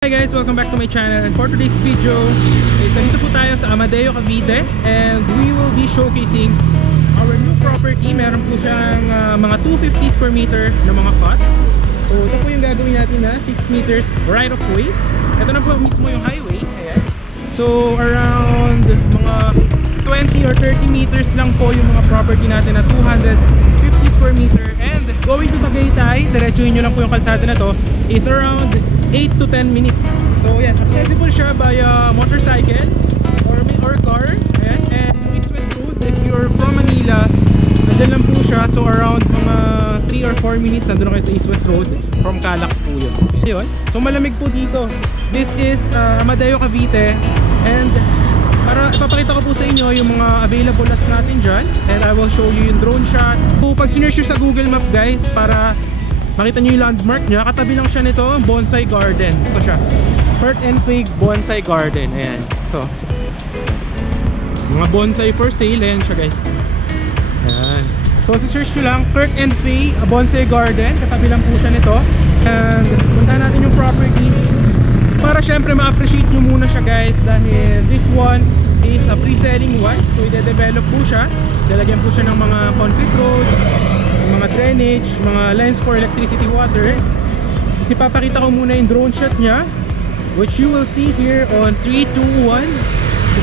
Hi guys, welcome back to my channel, and for today's video is nandito po tayo sa Amadeo, Cavite, and we will be showcasing our new property. Meron po siyang mga 250 square meter na mga cots. So ito po yung gagawin natin na 6 meters right of way. Ito na po mismo yung highway. Ayan. So around mga 20 or 30 meters lang po yung mga property natin na 250 square meter, and going to Tagaytay, diretsuhin nyo lang po yung kalsada na to, is around 8 to 10 minutes. So yan, accessible siya via motorcycle or car. Ayan. And East-West Road, if you're from Manila, nandun lang po siya. So around mga 3 or 4 minutes nandun kayo sa East-West Road. From Calax po yun. Ayun. So malamig po dito. This is Amadeo, Cavite. And para ipapakita ko po sa inyo yung mga available lots natin dyan, and I will show you yung drone shot. So pag sinearch nyo sa Google Map guys, para makita nyo yung landmark nya, katabi lang siya nito, Bonsai Garden. Ito siya, Kurt and Fig Bonsai Garden. Ayan, ito mga bonsai for sale. Ayan siya guys. Ayan. So search nyo lang, Kurt and Fig Bonsai Garden. Katabi lang po siya nito. And puntahan natin yung property para syempre ma-appreciate nyo muna siya guys, dahil this one is a pre-selling one. So i-develop po siya, lalagyan po siya ng mga concrete roads, mga drainage, mga lines for electricity, water. Ipapakita ko muna yung drone shot nya, which you will see here on 3, 2, 1.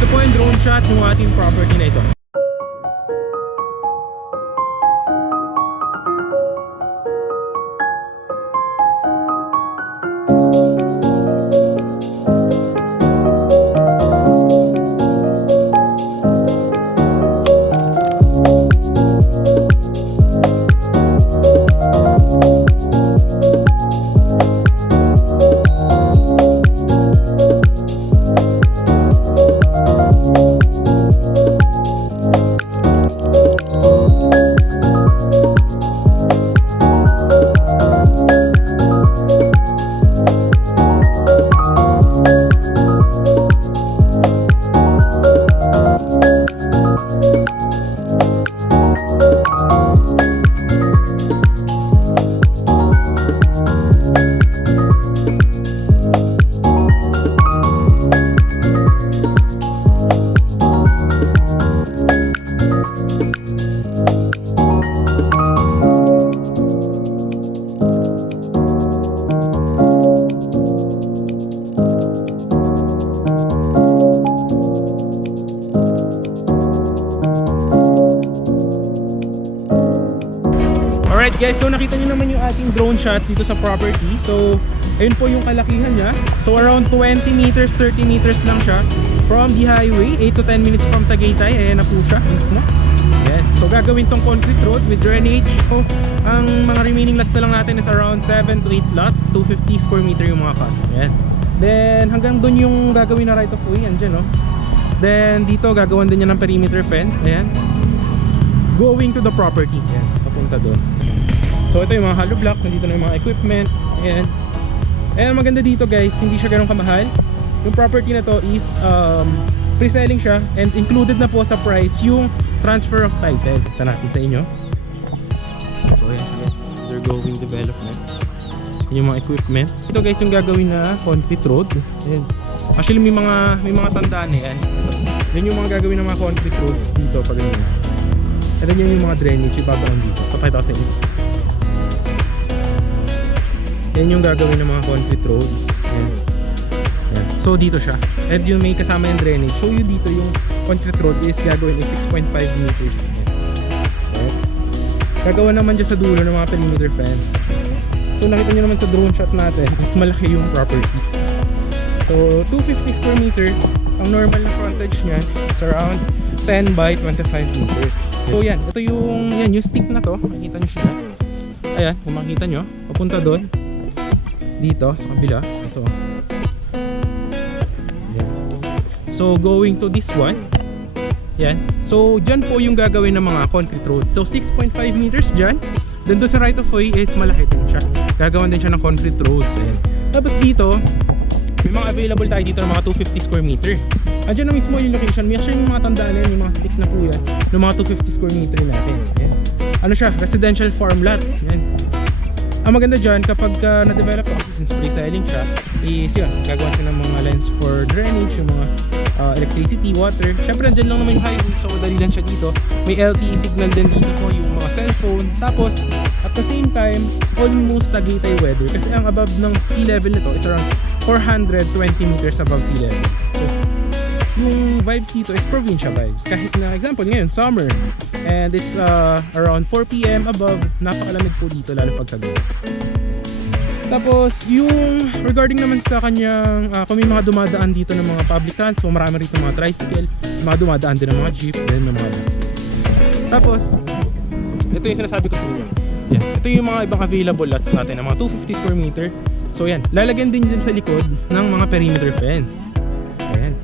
Ito po yung drone shot ng ating property na ito. Alright guys, so nakita nyo naman yung ating drone shot dito sa property. So ayun po yung kalakihan niya. So around 20 meters, 30 meters lang siya from the highway. 8 to 10 minutes from Tagaytay. Ayan na po siya mismo. Ayan. So gagawin tong concrete road with drainage. So ang mga remaining lots na lang natin is around 7 to 8 lots, 250 square meter yung mga cuts. Ayan. Then hanggang dun yung gagawin na right of way. Andyan, no? Then dito gagawin din niya ng perimeter fence. Ayan. Going to the property. Ayan, papunta dun. So ito yung mga hollow block, nandito na yung mga equipment. Ayan. Ayan, maganda dito guys, hindi siya ganun kamahal. Yung property na to is pre-selling siya, and included na po sa price yung transfer of title. Ito natin sa inyo. So ayan siya guys, undergoing development. Yung mga equipment. Ito guys yung gagawin na concrete road. Ayan. Actually may mga tandaan eh. Ayan. Yan yung mga gagawin ng mga concrete roads dito pag ganyan. At yan yung mga drainage ibabaon dito. Papakita ko sa inyo. Yan yung gagawin ng mga concrete roads. Yan. Yan. So dito siya. And yung may kasama yung drainage. So yung dito yung concrete road is gagawin is 6.5 meters. Yan. Gagawa naman dyan sa dulo ng mga perimeter fence. So nakita nyo naman sa drone shot natin, mas malaki yung property. So 250 square meter. Ang normal na frontage niyan is around 10 by 25 meters. So yan, ito yung stick na to. Makikita nyo siya. Ayan, kung makikita nyo, papunta doon. Dito sa kabila, ito. Yan. So going to this one. Yan. So dyan po yung gagawin ng mga concrete road. So 6.5 meters dyan. Then doon sa right of way is malaki din siya. Gagawan din siya ng concrete roads. Ayan. Tapos dito, may mga available tayo dito ng mga 250 square meter. Andiyan na mismo yung location. May actually yung mga tandaan na yan, yung mga stick na po yan, ng mga 250 square meter natin. Ayan. Ano siya? Residential farm lot. Ayan. Ang maganda dyan, kapag na-develop ako since pre-selling siya, is yun, gagawa siya ng mga lines for drainage, yung mga electricity, water. Syempre andyan lang naman yung highway, so madali lang siya dito. May LTE signal din dito po, yung mga cellphone. Tapos at the same time, almost Tagaytay weather, kasi ang above ng sea level nito is around 420 meters above sea level. So yung vibes dito is provincia vibes. Kahit na example ngayon, summer, and it's around 4 PM above, napakalamig po dito lalo pag tabi. Tapos yung regarding naman sa kanyang kung may mga dumadaan dito ng mga public transport, marami rito mga tricycle, mga dumadaan din ng mga jeep, then ng mga bus. Tapos ito yung sinasabi ko sa inyo. Yan. Ito yung mga ibang available lots natin ng mga 250 square meter. So yan, lalagyan din dyan sa likod ng mga perimeter fence. Ayan.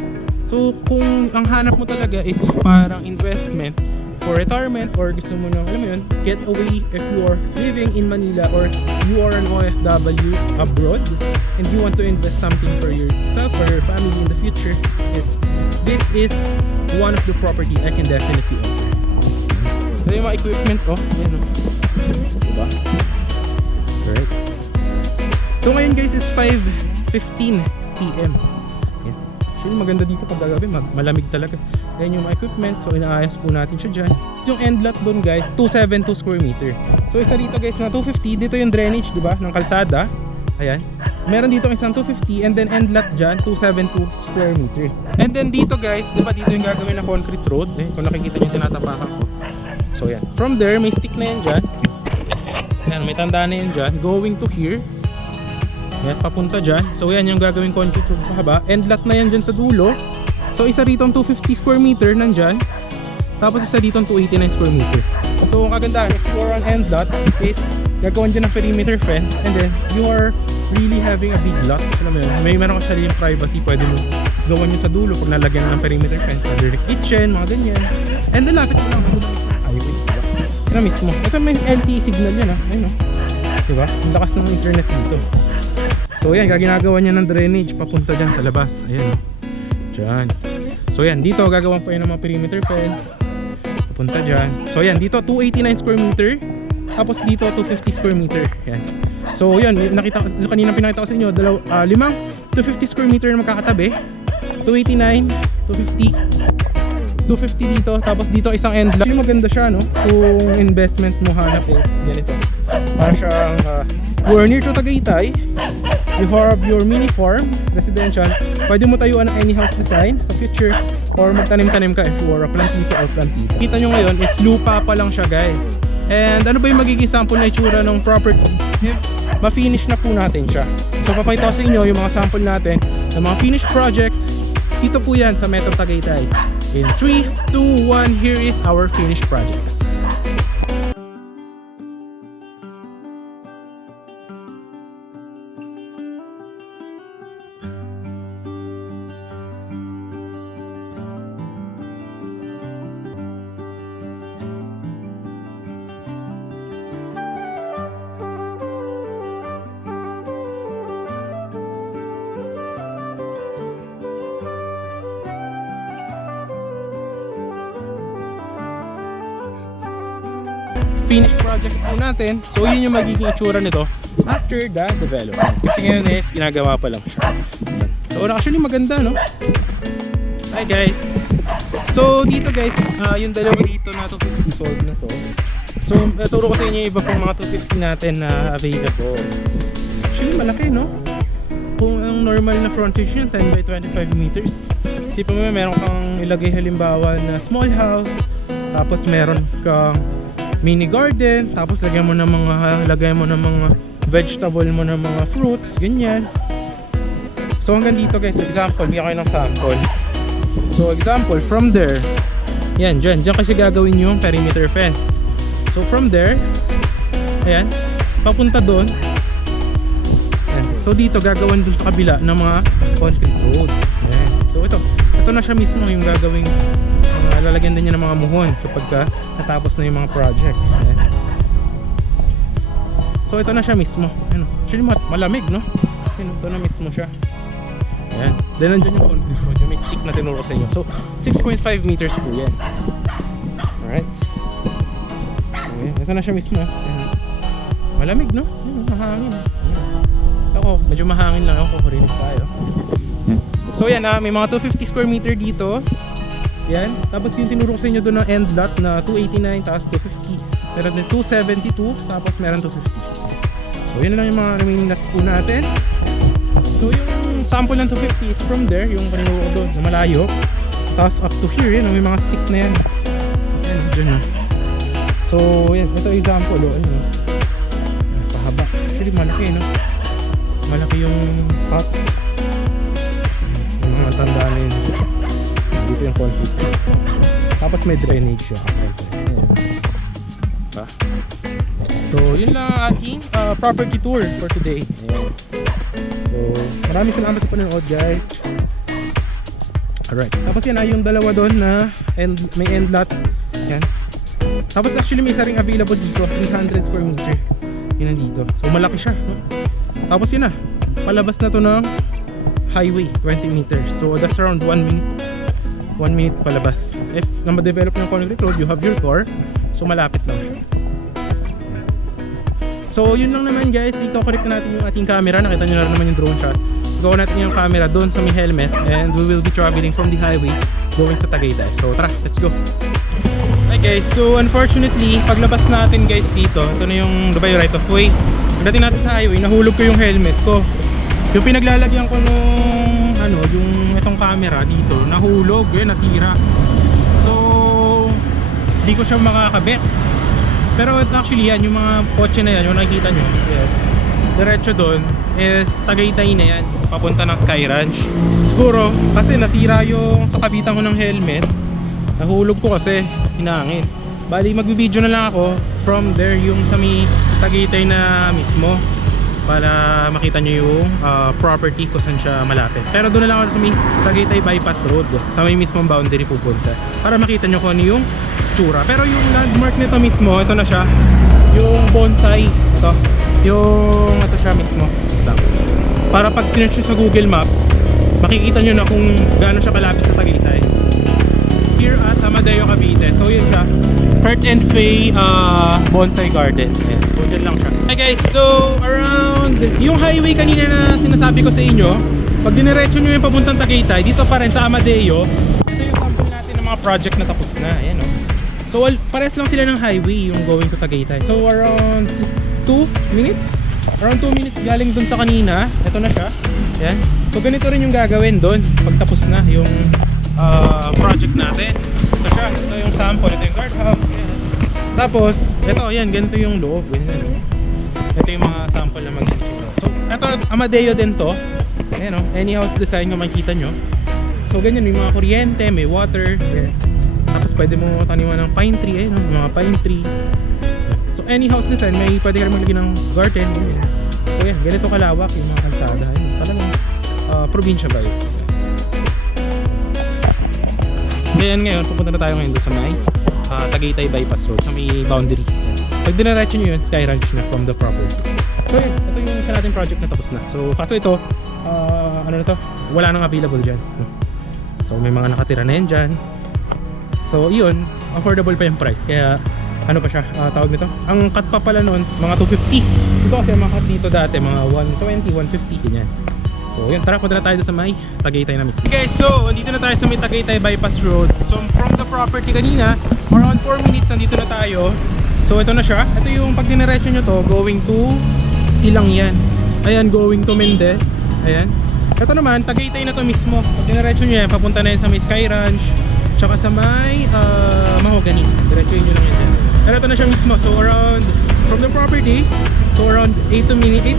So kung ang hanap mo talaga is parang investment for retirement, or gusto mo nang, alam mo yun, get away if you are living in Manila or you are an OFW abroad and you want to invest something for yourself or your family in the future, this is one of the property I can definitely offer. Ito yung mga equipment, oh, yan, oh. Diba? Alright. So ngayon guys is 5:15 PM. Yan. Actually maganda dito pag gabi, malamig talaga. Ayan yung mga equipment, so inaayos po natin siya dyan. Yung end lot dun guys, 272 square meter. So isa dito guys na 250, dito yung drainage, diba, ng kalsada. Ayan. Meron dito isang 250, and then end lot dyan, 272 square meters. And then dito guys, diba dito yung gagawin na concrete road, kung nakikita nyo tinatapakan ko. So yan, from there may stick na yan dyan. Ayan, may tanda na yan dyan, going to here. Ayan, papunta dyan. So yan yung gagawin concrete road pahaba. End lot na yan dyan sa dulo. So isa rito 250 square meter nandyan. Tapos isa dito 289 square meter. So ang kagandahan, if you are on end lot, is gagawin dyan ng perimeter fence, and then you are really having a big lot. Alam mo yun, may meron ka siya yung privacy, pwede mo gawan nyo sa dulo pag nalagyan ng perimeter fence, under the kitchen, mga ganyan. And then lapit mo lang ng highway, diba? Yan na mismo. Ito may LTE signal yan, ayun, diba? Ang lakas ng internet dito. So yan, ginagawa niya ng drainage papunta dyan sa labas. Ayan, dyan. So yan, dito gagawan pa yun ng mga perimeter fence papunta dyan. So yan, dito 289 square meter. Tapos dito 250 square meter. Yan. So yan, kanina pinakita ko sa inyo, limang 250 square meter na magkakatabi. 289, 250 dito. Tapos dito isang end lot. Maganda siya, no? Kung investment mo hanap is ganito. Para siyang you are near to Tagaytay, you have your mini farm, residential. Pwede mo tayuan ng any house design sa future, or magtanim-tanim ka if you are a plantito or plantita. Kita nyo ngayon is lupa pa lang siya guys. And ano ba yung magiging sample na itsura ng property? Ma-finish na po natin siya. So papakita ko sa inyo yung mga sample natin ng mga finished projects. Dito po yan sa Metro Tagaytay. In 3, 2, 1, here is our finished projects. Finished project po natin. So yun yung magiging itsura nito after the development. Kasi ngayon is ginagawa pa lang siya. So actually maganda, no? Hi guys. So dito guys, yung dalawa dito na 250 sold na to. So turo ko sa inyo yung iba pang mga 250 natin na available. Actually malaki, no? Kung ang normal na frontage yun 10 by 25 meters. Isipin mo, meron kang ilagay halimbawa na small house, tapos meron kang mini garden, tapos lagyan mo ng mga vegetable mo ng mga fruits, ganyan. So hanggang dito guys, example, bigyan kayo ng sample. So example, from there, yan, dyan kasi gagawin yung perimeter fence. So from there, ayan, papunta doon. Ayan. So dito gagawin dun sa kabila ng mga concrete roads. Ayan. So ito na siya mismo yung gagawing lalagyan din niya ng mga muhon kapag natapos na yung mga project. Ayan. So ito na siya mismo. Ayan. Actually malamig, no? Ayan, ito na mismo siya. Ayan. Then nandiyan yung concrete road, yung may stick na tinuro sa inyo. So 6.5 meters po yan. Alright. Ayan. Ito na siya mismo. Ayan. Malamig, no? Ayan, mahangin. Ayan. Ako ako, medyo mahangin lang ako, kurinig tayo. So yan may mga 250 square meter dito. Yan, tapos yung tinuro ko sa inyo doon ng end lot na 289 tapos 250. Meron din 272 tapos meron 250. So yun lang yung mga remaining lots po natin. So yung sample ng 250 is from there, yung paninuro ko doon na malayo. Tapos up to here, yun, may mga stick na yan. Yan, dyan yun. So yan, ito yung example, ayun, pahaba. Actually malaki, no? Malaki yung pot. Yung mga tanda na yun. Dito yung concrete. Tapos may drainage siya. Ayan. Diba? So yun lang ang ating property tour for today. Ayan. So maraming salamat sa panonood, guys. Alright. Tapos yan yung dalawa doon na may end lot. Yan. Tapos actually may isa ring available dito, 300 square meter. Yun nandito. So malaki siya, no? Tapos yun na. Palabas na to ng highway, 20 meters. So that's around 1 minute. 1 minute palabas. If na ma-develop ng concrete road, you have your car. So malapit lang siya. So yun lang naman, guys. I-connect na natin yung ating camera. Nakita nyo na naman yung drone shot. Gawa natin yung camera doon sa may helmet. And we will be traveling from the highway going sa Tagaytay. So tara, let's go. Hi guys, so unfortunately paglabas natin, guys, dito, ito na yung Dubai right of way. Pagdating natin sa highway, nahulog ko yung helmet ko. Yung pinaglalagyan ko nung yung itong camera dito, nahulog, yun, nasira. So hindi ko siya makakabit. Pero actually yan, yung mga kotse na yan, yung nakikita nyo, yes, diretso doon is Tagaytay na yan, papunta ng Sky Ranch. Siguro kasi nasira yung sa kabitan ko ng helmet, nahulog ko kasi hinangin. Bali magbibideo na lang ako from there, yung sa may Tagaytay na mismo, para makita nyo yung property kung saan siya malapit. Pero doon na lang ako sa may Tagaytay bypass road, sa may mismong boundary pupunta, para makita nyo kung ano yung tsura. Pero yung landmark nito mismo, ito na siya, yung bonsai, ito siya mismo. Para pag sinerch nyo sa Google Maps, makikita nyo na kung gaano siya kalapit sa Tagaytay. Here at Amadeo, Cavite. So yun siya, Heart and Faye Bonsai Garden. Yes, so dyan lang siya. Hi guys, so around yung highway kanina na sinasabi ko sa inyo, pag diniretso nyo yung papuntang Tagaytay, dito pa rin sa Amadeo, ito yung sample natin ng mga project na tapos na. Ayan, no? So pares lang sila ng highway yung going to Tagaytay. So around 2 minutes? Around 2 minutes galing dun sa kanina. Ito na siya. Ayan. So ganito rin yung gagawin dun pag tapos na yung project natin. Ito siya. Ito yung sample. Ito yung guardhouse. Ayan. Tapos ito, yan, ganito yung loob. Ganyan. Ito yung mga sample na mag-issue. So ito, Amadeo din to. Ayan, no? Any house design kung makikita nyo. So ganyan, may mga kuryente, may water. Ayan. Tapos pwede mo taniman ng pine tree, no? Mga pine tree. So any house design, may pwede ka rin maglagay ng garden. So yan, ganito kalawak yung mga kalsada. Talagang probinsya vibes. Ngayon, pupunta na tayo ngayon doon sa may Tagaytay bypass road, sa may boundary. Pag dinaretso nyo yun, Sky Ranch na from the property. So yun, ito yung isa natin project na tapos na. So kaso ito, ano na to, wala nang available dyan. So may mga nakatira na yan dyan. So yun, affordable pa yung price. Kaya ano pa siya, tawag nito, ang cut pa pala noon mga 250. Ito kasi ang mga cut dito dati mga 120, 150 ganyan. So yun, tara, punta na tayo sa may Tagaytay na mismo. Okay guys, so dito na tayo sa may Tagaytay bypass road. So from the property kanina, around 4 minutes nandito na tayo. So ito na siya, ito yung pag diniretso nyo to, going to Silang yan. Ayan, going to Mendez. Ayan. Ito naman, Tagaytay na to mismo. Pag diniretso nyo yan, papunta na yan sa may Sky Ranch, tsaka sa may Mahogany. Diretso yun lang yan. Pero ito na siya mismo. So around, from the property, so around 8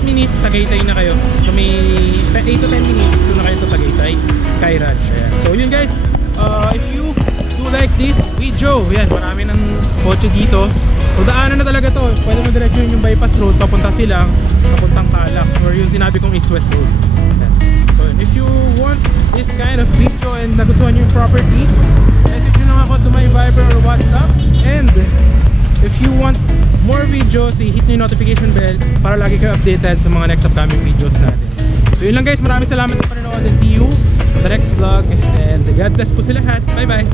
minutes, Tagaytay na kayo. So may 8 to 10 minutes, doon na kayo sa Tagaytay Sky Ranch. Ayan. So yun guys, if you do like this video, yan, marami ng kotse dito. So daanan na talaga to. Pwede mo diretso yung bypass road, papunta Silang, papuntang Calaf, or yung sinabi kong East West Road. Ayan. So if you want this kind of video and nagustuhan yung property, message nyo lang ako to my Viber or WhatsApp. And if you want more videos, hit nyo yung notification bell para lagi kayo updated sa mga next upcoming videos natin. So yun lang guys, maraming salamat sa panonood and see you on the next vlog. And God bless po sa lahat. Bye bye!